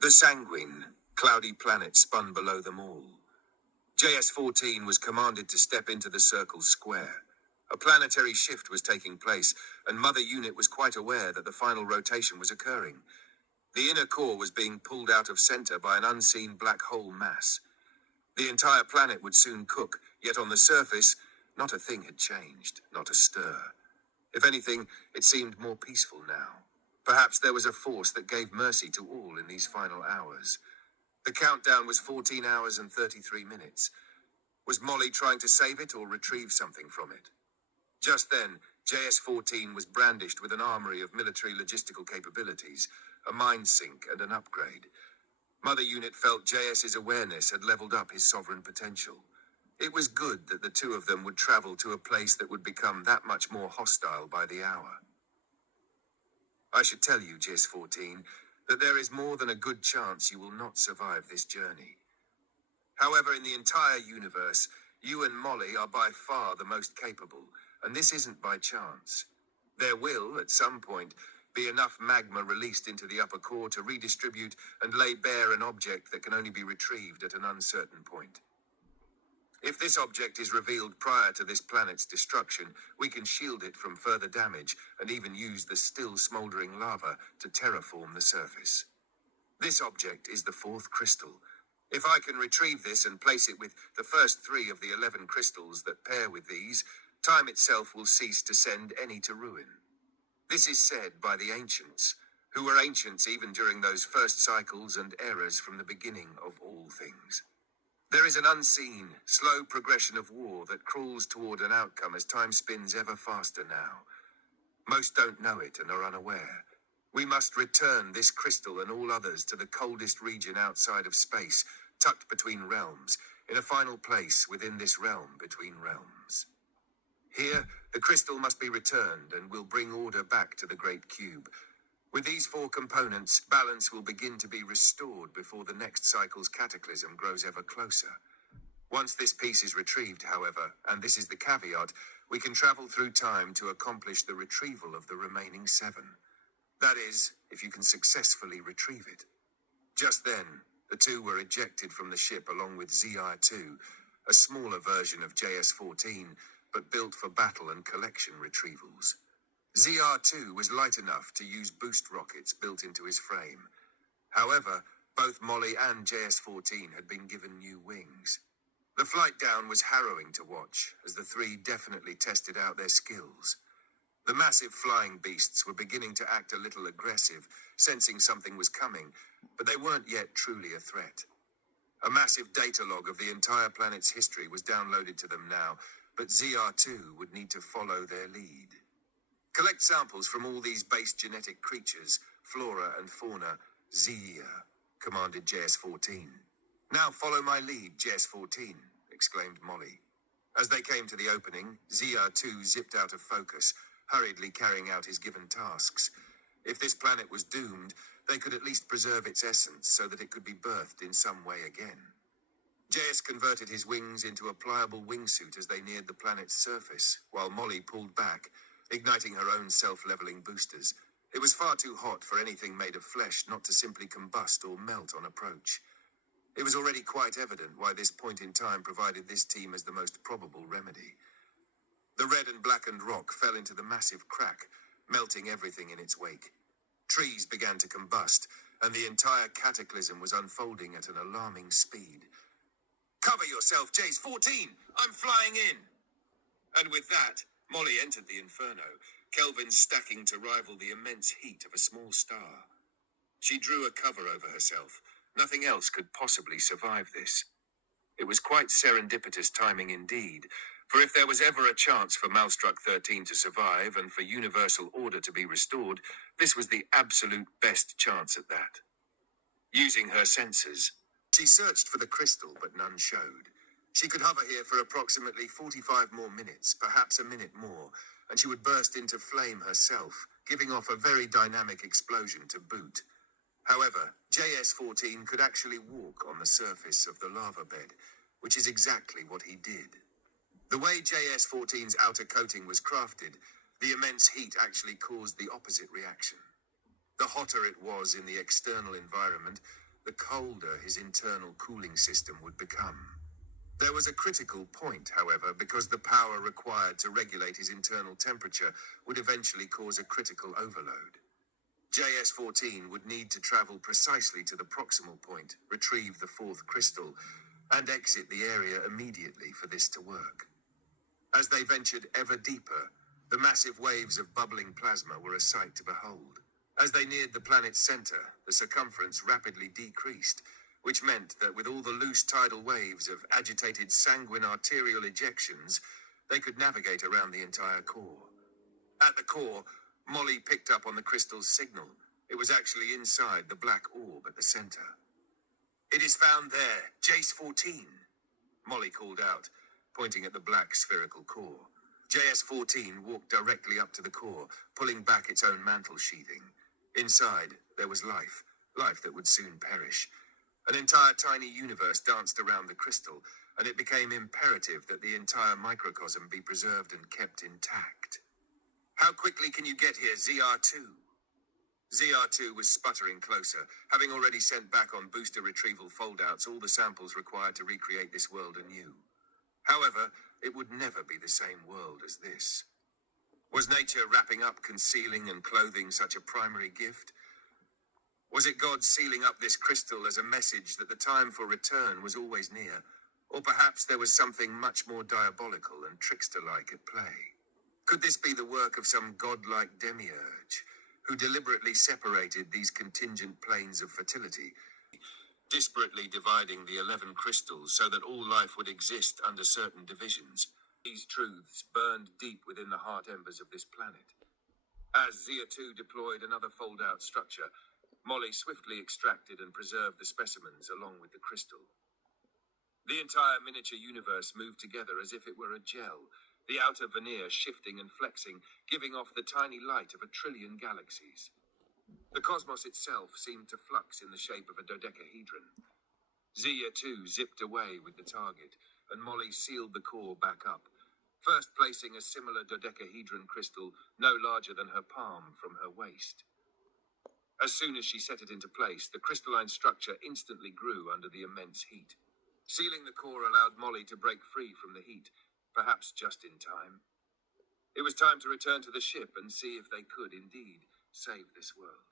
The sanguine, cloudy planet spun below them all. Js-14 was commanded to step into the circle's square. A planetary shift was taking place, and Mother Unit was quite aware that the final rotation was occurring. The inner core was being pulled out of center by an unseen black hole mass. The entire planet would soon cook, yet on the surface, not a thing had changed, not a stir. If anything, it seemed more peaceful now. Perhaps there was a force that gave mercy to all in these final hours. The countdown was 14 hours and 33 minutes. Was Molly trying to save it or retrieve something from it? Just then, Js-14 was brandished with an armory of military logistical capabilities, a mind sink and an upgrade. Mother Unit felt JS's awareness had leveled up his sovereign potential. It was good that the two of them would travel to a place that would become that much more hostile by the hour. I should tell you, Js-14, that there is more than a good chance you will not survive this journey. However, in the entire universe, you and Molly are by far the most capable, and this isn't by chance. There will, at some point, be enough magma released into the upper core to redistribute and lay bare an object that can only be retrieved at an uncertain point. If this object is revealed prior to this planet's destruction, we can shield it from further damage and even use the still smoldering lava to terraform the surface. This object is the fourth crystal. If I can retrieve this and place it with the first 3 of the 11 crystals that pair with these, time itself will cease to send any to ruin. This is said by the ancients, who were ancients even during those first cycles and eras from the beginning of all things. There is an unseen, slow progression of war that crawls toward an outcome as time spins ever faster now. Most don't know it and are unaware. We must return this crystal and all others to the coldest region outside of space, tucked between realms, in a final place within this realm between realms. Here, the crystal must be returned and will bring order back to the Great Cube. With these 4 components, balance will begin to be restored before the next cycle's cataclysm grows ever closer. Once this piece is retrieved, however, and this is the caveat, we can travel through time to accomplish the retrieval of the remaining 7. That is, if you can successfully retrieve it. Just then, the 2 were ejected from the ship along with ZR-2, a smaller version of Js-14, but built for battle and collection retrievals. ZR-2 was light enough to use boost rockets built into his frame. However, both Molly and Js-14 had been given new wings. The flight down was harrowing to watch, as the 3 definitely tested out their skills. The massive flying beasts were beginning to act a little aggressive, sensing something was coming, but they weren't yet truly a threat. A massive data log of the entire planet's history was downloaded to them now, but ZR-2 would need to follow their lead. Collect samples from all these base genetic creatures, flora and fauna, ZR, commanded Js-14. Now follow my lead, Js-14, exclaimed Molly. As they came to the opening, ZR-2 zipped out of focus, hurriedly carrying out his given tasks. If this planet was doomed, they could at least preserve its essence so that it could be birthed in some way again. Js converted his wings into a pliable wingsuit as they neared the planet's surface, while Molly pulled back, igniting her own self-leveling boosters. It was far too hot for anything made of flesh not to simply combust or melt on approach. It was already quite evident why this point in time provided this team as the most probable remedy. The red and blackened rock fell into the massive crack, melting everything in its wake. Trees began to combust, and the entire cataclysm was unfolding at an alarming speed. "Cover yourself, Js-14! I'm flying in!" And with that, Molly entered the inferno, Kelvin stacking to rival the immense heat of a small star. She drew a cover over herself. Nothing else could possibly survive this. It was quite serendipitous timing indeed, for if there was ever a chance for Malstruck 13 to survive and for universal order to be restored, this was the absolute best chance at that. Using her senses, she searched for the crystal, but none showed. She could hover here for approximately 45 more minutes, perhaps a minute more, and she would burst into flame herself, giving off a very dynamic explosion to boot. However, Js-14 could actually walk on the surface of the lava bed, which is exactly what he did. The way Js-14's outer coating was crafted, the immense heat actually caused the opposite reaction. The hotter it was in the external environment, the colder his internal cooling system would become. There was a critical point, however, because the power required to regulate his internal temperature would eventually cause a critical overload. Js-14 would need to travel precisely to the proximal point, retrieve the fourth crystal, and exit the area immediately for this to work. As they ventured ever deeper, the massive waves of bubbling plasma were a sight to behold. As they neared the planet's center, the circumference rapidly decreased, which meant that with all the loose tidal waves of agitated sanguine arterial ejections, they could navigate around the entire core. At the core, Molly picked up on the crystal's signal. It was actually inside the black orb at the center. "It is found there, Js-14," Molly called out, pointing at the black spherical core. Js-14 walked directly up to the core, pulling back its own mantle sheathing. Inside, there was life that would soon perish. An entire tiny universe danced around the crystal, and it became imperative that the entire microcosm be preserved and kept intact. "How quickly can you get here, ZR2? ZR2 was sputtering closer, having already sent back on booster retrieval foldouts all the samples required to recreate this world anew. However, it would never be the same world as this. Was nature wrapping up, concealing, and clothing such a primary gift? Was it God sealing up this crystal as a message that the time for return was always near? Or perhaps there was something much more diabolical and trickster-like at play? Could this be the work of some godlike demiurge, who deliberately separated these contingent planes of fertility, disparately dividing the 11 crystals so that all life would exist under certain divisions? These truths burned deep within the heart embers of this planet. As ZR2 deployed another fold-out structure, Molly swiftly extracted and preserved the specimens along with the crystal. The entire miniature universe moved together as if it were a gel, the outer veneer shifting and flexing, giving off the tiny light of 1 trillion galaxies. The cosmos itself seemed to flux in the shape of a dodecahedron. ZR2 zipped away with the target, and Molly sealed the core back up, first placing a similar dodecahedron crystal no larger than her palm from her waist. As soon as she set it into place, the crystalline structure instantly grew under the immense heat. Sealing the core allowed Molly to break free from the heat, perhaps just in time. It was time to return to the ship and see if they could indeed save this world.